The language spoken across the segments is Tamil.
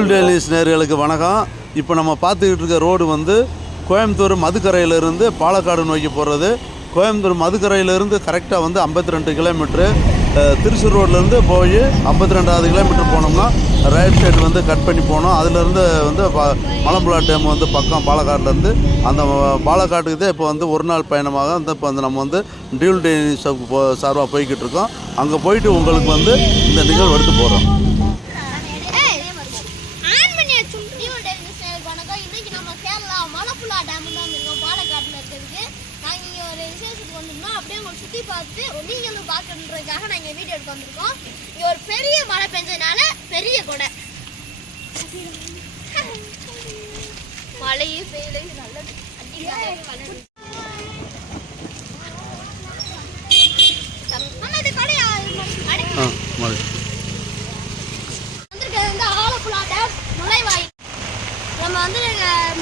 டியூல் டெய்லிஸ் நேயர்களுக்கு வணக்கம். இப்போ நம்ம பார்த்துக்கிட்டு இருக்க ரோடு வந்து கோயம்புத்தூர் மதுக்கரையிலேருந்து பாலக்காடு நோக்கி போகிறது. கோயம்புத்தூர் மதுக்கரையிலேருந்து கரெக்டாக வந்து 52 கிலோமீட்ரு. திருச்சூர் ரோட்லேருந்து போய் 52வது கிலோமீட்டர் போனோம்னா ரைட் சைடு வந்து கட் பண்ணி போனோம். அதிலேருந்து வந்து மலம்புழா டேம் வந்து பக்கம் பாலக்காடுலேருந்து அந்த பாலக்காட்டுக்கு தான் இப்போ வந்து ஒரு நாள் பயணமாக வந்து இப்போ வந்து நம்ம வந்து டியூல் டெய்லிஸ் சார்பாக போய்கிட்டு இருக்கோம். அங்கே போயிட்டு உங்களுக்கு வந்து இந்த நிகழ்வு எடுத்து போகிறோம். சுத்தி பார்த்து நீங்களும் பார்க்கறதுக்காக நாங்க வீடியோ எடுத்து வந்திருக்கோம். இங்க ஒரு பெரிய மழை பெஞ்சதுனால பெரிய கொடை மழையே பெய்யல நல்லது. ஆலப்புழா டேம் நுழைவாயில். நம்ம வந்து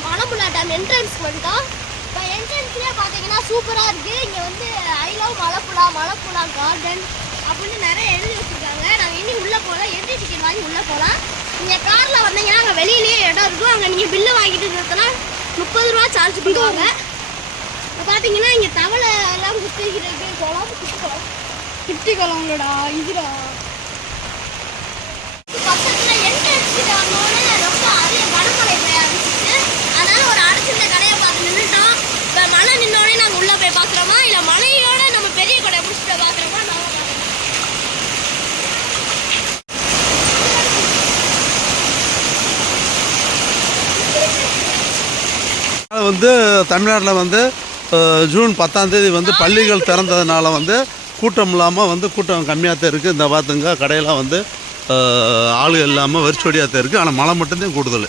மலம்புழா டேம் என்ட்ரன்ஸ் வந்துட்டோம். இப்போ என்ட்ரன்ஸ்லேயே பார்த்தீங்கன்னா சூப்பராக இருக்குது. இங்கே வந்து ஐ லவ் மலப்புழா கார்டன் அப்படின்னு நிறைய எழுதி வச்சுருக்காங்க. நாங்கள் இன்னும் உள்ளே போகலாம், என்ட்ரி டிக்கெட் வாங்கி உள்ளே போகலாம். நீங்கள் காரில் வந்தீங்கன்னா அங்கே வெளியிலேயே இடம் இருக்கும். அங்கே நீங்கள் பில்லு வாங்கிட்டு நிறுத்தலாம். 30 ரூபா சார்ஜ் பண்ணுவாங்க. இப்போ பார்த்தீங்கன்னா இங்கே தவளை எல்லாம் குத்திக்கிறது குளம் குட்டி குளங்களோடா இதுடா. பக்கத்தில் என்ட்ரன்ஸ் கிட்ட வந்தோடனே ரொம்ப அதிக கனமழை பெய்ய ஆரம்பிச்சிச்சு. அதனால ஒரு அடைச்சிருந்த கடையை பார்த்து நின்றுட்டோம். இப்போ மழை நின்னோடனே நாங்கள் உள்ளே போய் பார்க்குறோமா இல்லை மழையோட நம்ம பெரிய கடையை பிடிச்சிட்டு பார்க்குறோமா? வந்து தமிழ்நாட்டில் வந்து ஜூன் 10ஆம் தேதி வந்து பள்ளிகள் திறந்ததுனால வந்து கூட்டம் இல்லாமல் வந்து கூட்டம் கம்மியாக தான் இருக்குது. இந்த பார்த்துங்க கடையெல்லாம் வந்து ஆளுகள் இல்லாமல் வரிசொடியாக தான் இருக்குது. ஆனால் மழை மட்டும்தான் கூடுதல்.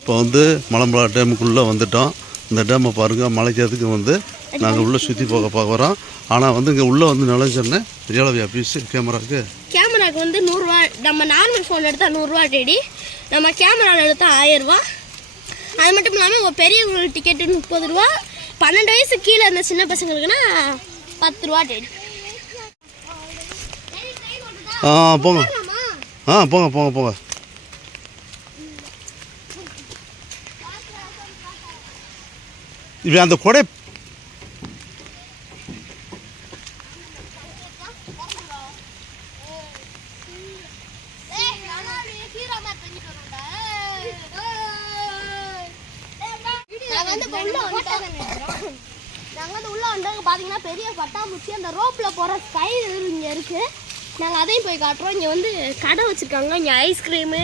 இப்போ வந்து மலம்புழா டேமுக்குள்ளே வந்துட்டோம். இந்த டேமை பாருங்கள், மலைக்கிறதுக்கு வந்து நாங்கள் உள்ளே சுற்றி பார்க்குறோம். ஆனால் வந்து இங்கே உள்ளே வந்து நுழைஞ்சோன்னே எவ்வளோ பீஸு கேமராவுக்கு வந்து 100 ரூபா. நம்ம நார்மல் ஃபோன் எடுத்தால் 100 ரூபா டேடி. நம்ம கேமராவில் எடுத்தால் 1000 ரூபா. அது மட்டும் இல்லாமல் ஒரு பெரியவங்களுக்கு டிக்கெட்டு 30 ரூபா. 12 வயசு கீழே இருந்த சின்ன பசங்களுக்குன்னா 10 ரூபா டேடி. போங்க போங்க போங்க போங்க. இப்போ அந்த கொடை உள்ள வந்தாங்க பார்த்தீங்கன்னா பெரிய பட்டாம்பூச்சி அந்த ரோப்பில் போகிற கயிறு இங்கே இருக்குது. நாங்கள் அதையும் போய் காட்டுறோம். இங்கே வந்து கடை வச்சுருக்காங்க. இங்கே ஐஸ்கிரீமு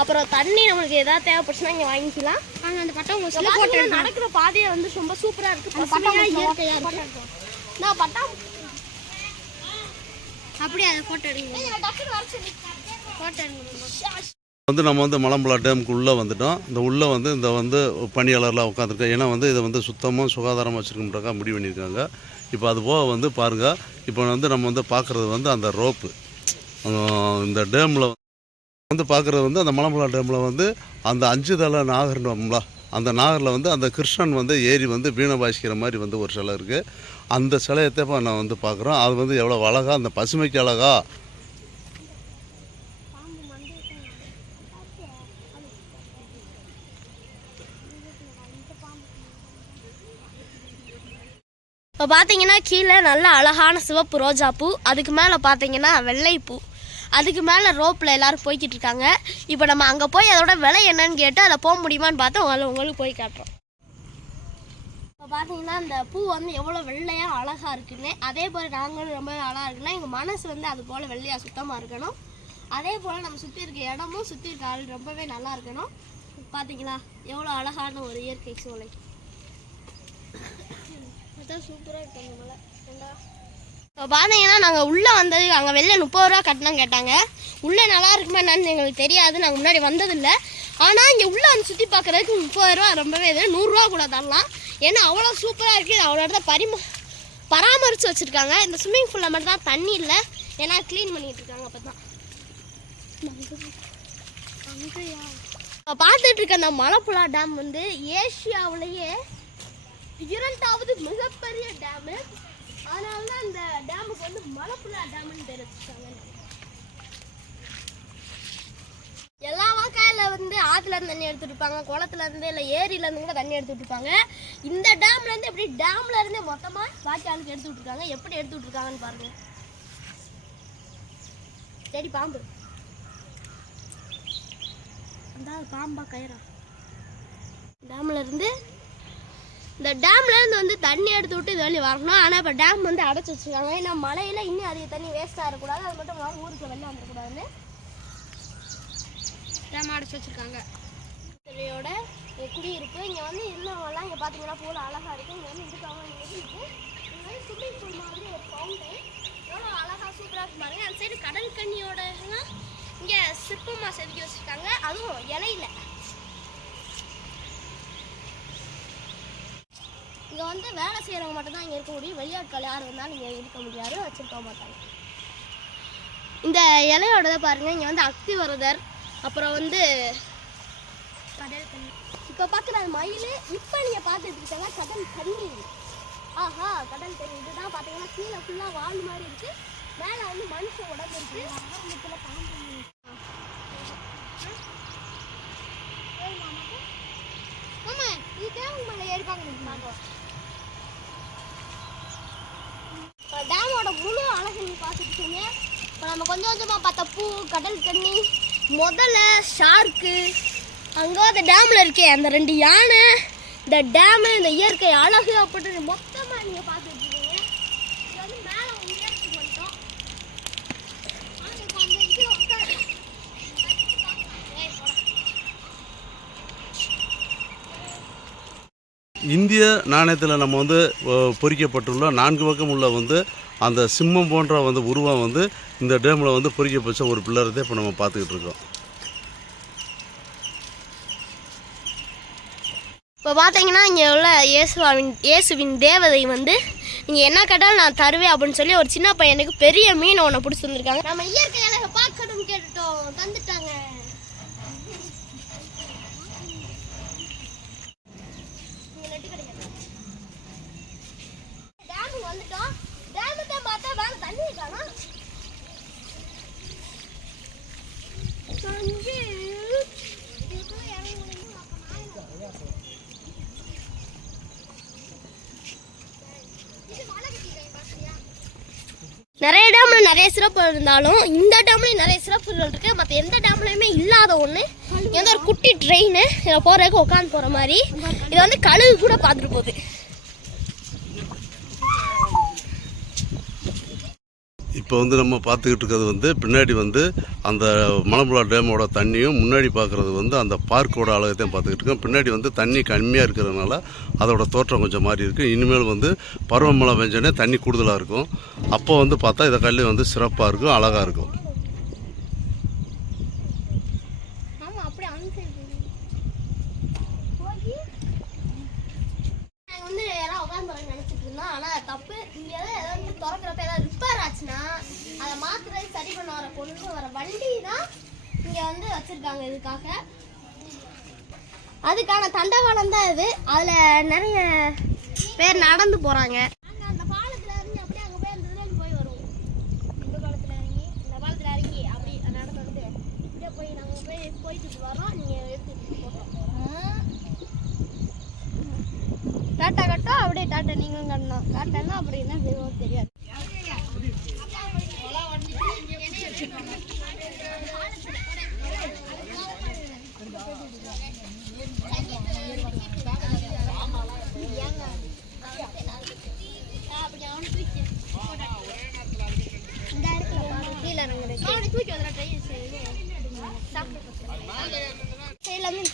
அப்புறம் தண்ணி நம்மளுக்கு எதாவது தேவைப்பட்டுச்சுன்னா இங்கே வாங்கிக்கலாம். நாங்கள் அந்த பட்டாம்பூச்சியில் போட்டு நடக்கிற பாதையை வந்து ரொம்ப சூப்பராக இருக்குது. இயற்கையாக இருக்குது. நான் அப்படியே அதை ஃபோட்டோ எடுங்க. ஃபோட்டோ எடுங்க. வந்து நம்ம வந்து மலம்புழா டேமுக்கு உள்ளே வந்துட்டோம். இந்த உள்ளே வந்து இந்த வந்து பணியாளர்லாம் உட்காந்துருக்கோம். ஏன்னா வந்து இதை வந்து சுத்தமாக சுகாதாரமாக வச்சுருக்கோம்ன்றக்கா முடிவு பண்ணியிருக்காங்க. இப்போ அது போக வந்து பாருங்கள், இப்போ வந்து நம்ம வந்து பார்க்குறது வந்து அந்த ரோப்பு இந்த டேமில் வந்து பார்க்குறது வந்து அந்த மலம்புழா டேமில் வந்து அந்த 5 தலை நாகர்ல அந்த நாகரில் வந்து அந்த கிருஷ்ணன் வந்து ஏறி வந்து வீணை வாசிக்கிற மாதிரி வந்து ஒரு சிலை இருக்குது. அந்த சிலையத்தை நான் வந்து பார்க்குறோம். அது வந்து எவ்வளோ அழகா, அந்த பசுமைக்கு அழகா. இப்போ பார்த்தீங்கன்னா கீழே நல்ல அழகான சிவப்பு ரோஜாப்பூ, அதுக்கு மேலே பார்த்தீங்கன்னா வெள்ளைப்பூ, அதுக்கு மேலே ரோப்பில் எல்லோரும் போய்கிட்டு இருக்காங்க. இப்போ நம்ம அங்கே போய் அதோட விலை என்னன்னு கேட்டு அதில் போக முடியுமான்னு பார்த்தா உங்களுக்கு போய் காட்டுறோம். இப்போ பார்த்தீங்கன்னா இந்த பூ வந்து எவ்வளோ வெள்ளையாக அழகாக இருக்குன்னு, அதே போல் நாங்களும் ரொம்ப அழகாக இருக்குன்னா எங்கள் மனசு வந்து அது போல் வெள்ளையாக சுத்தமாக இருக்கணும். அதே போல் நம்ம சுற்றி இருக்க இடமும் சுற்றி இருக்க ஆள் ரொம்பவே நல்லா இருக்கணும். பார்த்தீங்களா எவ்வளோ அழகான ஒரு இயற்கை சூழல். சூப்பராக இருக்காங்க மலை. இப்போ பார்த்தீங்கன்னா நாங்கள் உள்ளே வந்தது அங்கே வெளில 30 ரூபா கட்டணம் கேட்டாங்க. உள்ளே நல்லா இருக்குமா என்னன்னு எங்களுக்கு தெரியாது, நாங்கள் முன்னாடி வந்ததில்லை. ஆனால் இங்கே உள்ளே வந்து சுற்றி பார்க்குறதுக்கு 30 ரூபா ரொம்பவே இது. 100 ரூபா கூட தரலாம். ஏன்னா அவ்வளோ சூப்பராக இருக்குது. அவ்வளோ இடத்த பராமரித்து வச்சுருக்காங்க. இந்த ஸ்விம்மிங் பூலில் மட்டும் தான் தண்ணி இல்லை, ஏன்னா க்ளீன் பண்ணிகிட்டு இருக்காங்க. அப்போ தான் பார்த்துட்டு இருக்க அந்த மலம்புழா டேம் வந்து ஏசியாவிலேயே 2வது மிகப்பெரிய டேமு. அதனால தான் இந்த டேமுக்கு வந்து மலம்புழா டேம்னு பேர் வச்சுருக்காங்க. எல்லா வாய்க்காலில் வந்து ஆற்றுலேருந்து தண்ணி எடுத்துகிட்டு இருப்பாங்க, குளத்துலேருந்து இல்லை ஏரியிலேருந்து கூட தண்ணி எடுத்துகிட்டு இருப்பாங்க. இந்த டேம்லேருந்து எப்படி டேம்லேருந்து மொத்தமாக வாய்க்காலுக்கு எடுத்து விட்ருக்காங்க. எப்படி எடுத்து விட்ருக்காங்கன்னு பாருங்கள். சரி பாம்பு அந்த பாம்பா கயிறா டேம்லேருந்து இந்த டேம்லேருந்து வந்து தண்ணி எடுத்து விட்டு இது வெளியே வரணும். ஆனால் இப்போ டேம் வந்து அடைச்சி வச்சுருக்காங்க. ஏன்னா மழையில் இன்னும் அதிக தண்ணி வேஸ்ட்டாக இருக்கக்கூடாது. அது மட்டும் இல்லாமல் ஊருக்கு வெளில வந்துடக்கூடாதுன்னு டேம் அடைச்சி வச்சுருக்காங்க. இதோட குடியிருப்பு இங்கே வந்து இருந்தவங்கலாம் இங்கே பார்த்தீங்கன்னா போல அழகாக இருக்குது. இங்கே வந்து இருக்கவங்க இருக்குது. இங்கே வந்து ஸ்விம்மிங் பூல் மாதிரி ஒரு ஃபவுண்டைன் எவ்வளோ அழகாக சூப்பராக இருக்கு பாருங்க. அந்த சைடு கடல் கண்ணியோடலாம் இங்கே சிற்பமாக செதுக்கி வச்சுருக்காங்க, அதுவும் இலையில. இங்கே வந்து வேலை செய்கிறவங்க மட்டும்தான் இங்கே இருக்க முடியும். வெளியாட்கள் யார் இருந்தாலும் இங்கே இருக்க முடியாது, வச்சுருக்க மாட்டாங்க. இந்த இலையோடதை பாருங்கள். இங்கே வந்து அக்திவரதர், அப்புறம் வந்து கடல் கண்ணி. இப்போ பார்க்குற மயில். இப்போ நீங்கள் பார்த்துட்டு இருக்காங்க கடல் கண்ணி. ஆஹா, கடல் கண்ணி. இதுதான் பார்த்தீங்கன்னா கீழே ஃபுல்லாக வால் மாதிரி இருக்குது. மேலே வந்து மனுஷன் உடம்பு இருக்குது. ஆமாம், இது தேவங்க மேலே ஏறிப்பாங்க. டேமோட முழு அழகு நீங்கள் பார்த்துருக்கீங்க. இப்போ நம்ம கொஞ்சம் கொஞ்சமாக பார்த்த பூ, கடல் தண்ணி, முதல்ல ஷார்க்கு, அங்கே அந்த டேமில் இருக்கே அந்த 2 யானை, இந்த டேமு, இந்த இயற்கை அழகு அப்படின்னு மொத்தமாக நீங்கள் பார்த்துட்டு இருக்கீங்க. இது வந்து மேலே உயரத்துக்கு வந்துட்டோம். இப்போ அந்த இது உட்காரு. இந்திய நாணயத்தில் நம்ம வந்து பொறிக்கப்பட்டுள்ள 4 பக்கம் உள்ள வந்து அந்த சிம்மம் போன்ற வந்து உருவம் வந்து இந்த டேமில் வந்து பொறிக்கப்பட்ட ஒரு பில்லரை இப்போ நம்ம பார்த்துக்கிட்டு இருக்கோம். இப்போ பார்த்தீங்கன்னா இங்கே உள்ள இயேசுவின் தேவதை வந்து நீங்கள் என்ன கேட்டாலும் நான் தருவேன் அப்படின்னு சொல்லி ஒரு சின்ன பையனுக்கு பெரிய மீன் ஒன்று பிடிச்சி வந்துருக்காங்க. நம்ம இயற்கை அழகை பார்க்கணும்னு கேட்டுட்டோம், தந்துட்டாங்க. டேமுக்கு வந்துட்டோம். டேமுக்கு பார்த்தா வேற தண்ணி இருக்கானா? நிறைய டேம்ல நிறைய சிறப்பு இருந்தாலும் இந்த டேம்லயும் நிறைய சிறப்புகள் இருக்கு. மற்ற எந்த டேம்லயுமே இல்லாத ஒன்று இங்கே வந்து ஒரு குட்டி ட்ரெயின் இதில் போகிறதுக்கு உட்காந்து போகிற மாதிரி. இது வந்து கழுகு கூட பார்த்துட்டு போகுது. இப்போ வந்து நம்ம பார்த்துக்கிட்டு இருக்கிறது வந்து பின்னாடி வந்து அந்த மலம்புழா டேமோட தண்ணியும், முன்னாடி பார்க்குறது வந்து அந்த பார்க்கோட அழகத்தையும் பார்த்துக்கிட்டு இருக்கோம். பின்னாடி வந்து தண்ணி கம்மியாக இருக்கிறதுனால அதோட தோற்றம் கொஞ்சம் மாறி இருக்குது. இனிமேல் வந்து பருவமழை பெஞ்சோடனே தண்ணி கூடுதலாக இருக்கும். அப்போ வந்து பார்த்தா இதை கல் வந்து சிறப்பாக இருக்கும், அழகாக இருக்கும். ஆனால் தப்பு இங்கே ஏதாவது திறக்கிறப்ப ஏதாவது ரிப்பேர் ஆச்சுன்னா அதை மாத்திரை சரி பண்ண வர கொண்டு வர வண்டி தான் இங்கே வந்து வச்சுருக்காங்க இதுக்காக. அதுக்கான தண்டவாளம் தான் இது. அதில் நிறைய பேர் நடந்து போகிறாங்க. நாங்கள் அந்த பாலத்தில் இறங்கி அப்படியே அங்கே போய் அந்த இதில் போய் வருவோம். இந்த பாலத்தில் இறங்கி இந்த பாலத்தில் இறங்கி அப்படி நடந்து வந்து இப்படியே போய் நாங்கள் போயிட்டு வரோம். நீங்கள் எடுத்துட்டு போகிறோம். டாட்டா கட்டோ அப்படியே டாட்டா நீங்களும் கட்டணும். டாட்டான்னா அப்படி என்ன செய்வோம் தெரியாது.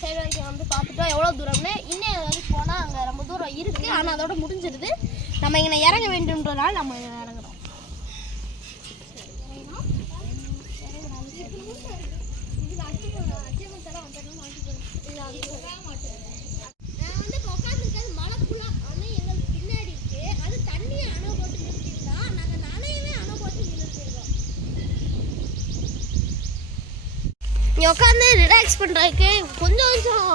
சைடு வரைக்கும் வந்து பார்த்துட்டோம் எவ்வளோ தூரம்னு. இன்னும் வரைக்கும் போனால் அங்கே ரொம்ப தூரம் இருக்குது. ஆனால் அதோட முடிஞ்சிருது. நம்ம இங்கே இறங்க வேண்டும்ன்றனால நம்ம இறங்குறோம். நான் வந்து இப்போ உட்காந்துருக்கிறது மழை ஃபுல்லாக ஆனால் எங்களுக்கு பின்னாடி இருக்குது. அது தண்ணியை அணை போட்டு நிறுத்திருந்தா நாங்கள் நனையவே அணை போட்டு நிறுத்திருக்கோம். இங்கே உட்காந்து ரிலாக்ஸ் பண்ணுறதுக்கு கொஞ்சம் கொஞ்சம்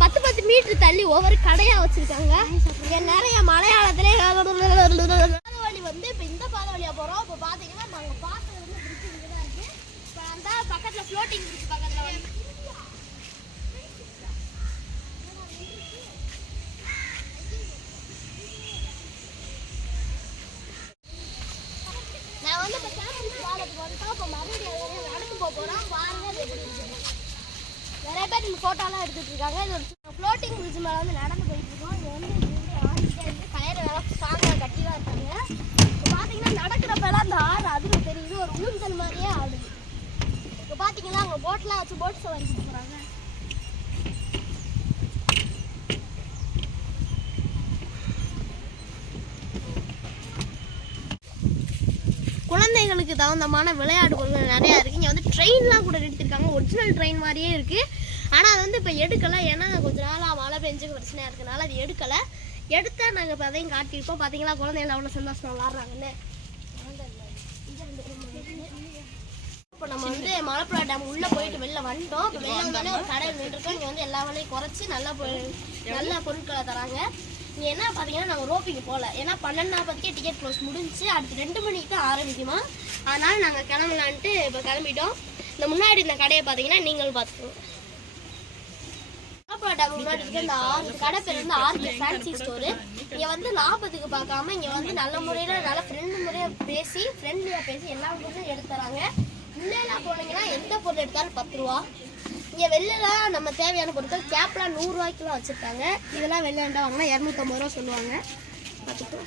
10 மீட்டர் தள்ளி ஒவ்வொரு கடையாக வச்சுருக்காங்க. இங்கே நிறைய மலையாளத்திலே பாதவழி வந்து இப்போ இந்த பாதவழியாக போகிறோம். இப்போ பார்த்தீங்கன்னா நாங்கள் பார்த்தது வந்து பிரிட்ஜ் இங்கே தான் இருக்குது. இப்போ அந்த பக்கத்தில் ஃப்ளோட்டிங் பிரிட்ஜ் பக்கத்தில் வந்து நின்று ஃபோட்டோலாம் எடுத்துகிட்டு இருக்காங்க. இது ஒரு ஃப்ளோட்டிங் பிரிட்ஜ் மேலே வந்து நடந்து போயிட்டு இருக்கோம். இங்கே வந்து ஆடிட்டே இருந்து கயிறு வேலை ஸ்ட்ராங்காக கட்டி தான் இருக்காங்க. இப்போ பார்த்தீங்கன்னா நடக்கிறப்பெல்லாம் அந்த ஆறு அதில் தெரியுது, ஒரு ஊஞ்சல் மாதிரியே ஆடுது. இப்போ பார்த்தீங்கன்னா அங்கே போட்லாம் வச்சு போட் சவாரி போகிறாங்க. குழந்தைகளுக்கு தகுந்தமான விளையாட்டு பொருட்கள் நிறையா இருக்குது. இங்கே வந்து ட்ரெயின்லாம் கூட நிறுத்திருக்காங்க, ஒரிஜினல் ட்ரெயின் மாதிரியே இருக்குது. ஆனால் அது வந்து இப்போ எடுக்கலை, ஏன்னா கொஞ்ச நாளாக மழை பெஞ்சு பிரச்சனையாக இருக்கனால அது எடுக்கலை. எடுத்தால் நாங்கள் இப்போ அதையும் காட்டியிருப்போம். பார்த்தீங்களா குழந்தைகள் அவ்வளோ சந்தோஷம் விளாட்றாங்கன்னு. இப்போ நம்ம வந்து மலப்புழா டேம் உள்ளே போயிட்டு வெளில வந்துட்டோம். இப்போ வெளில வந்தாலே ஒரு கடை நின்றுருக்கோம். இங்கே வந்து எல்லா வேலையும் குறைச்சி நல்ல பொருட்களை தராங்க. இங்கே என்ன பார்த்தீங்கன்னா நாங்கள் ரோப்பிங்க போகல, ஏன்னா 12:40க்கே டிக்கெட் க்ளோஸ் முடிஞ்சு, அடுத்து 2 மணிக்கு தான் ஆரம்பிக்குமா. அதனால் நாங்கள் கிளம்பலான்ட்டு இப்போ கிளம்பிட்டோம். இந்த முன்னாடி இந்த கடையை பார்த்தீங்கன்னா நீங்களும் பார்த்துக்கோங்க. மலப்புழா டேம் முன்னாடி இருக்க இந்த கடை பேர் வந்து ஆர்கே ஃபேன்சி ஸ்டோரு. இங்கே வந்து லாபத்துக்கு பார்க்காம இங்கே வந்து நல்ல முறையில் நல்லா ஃப்ரெண்ட்லியாக பேசி எல்லா பொருளும் எடுத்து தராங்க. உள்ளேலாம் போனீங்கன்னா எந்த பொருள் எடுத்தாலும் 10 ரூபா. இங்கே வெளிலலாம் நம்ம தேவையான பொருட்கள் கேப்லாம் 100 ரூபாய்க்குலாம் வச்சுருக்காங்க. இதெல்லாம் வெளில வாங்கினா 250 ரூபா சொல்லுவாங்க. பார்த்துக்கோ.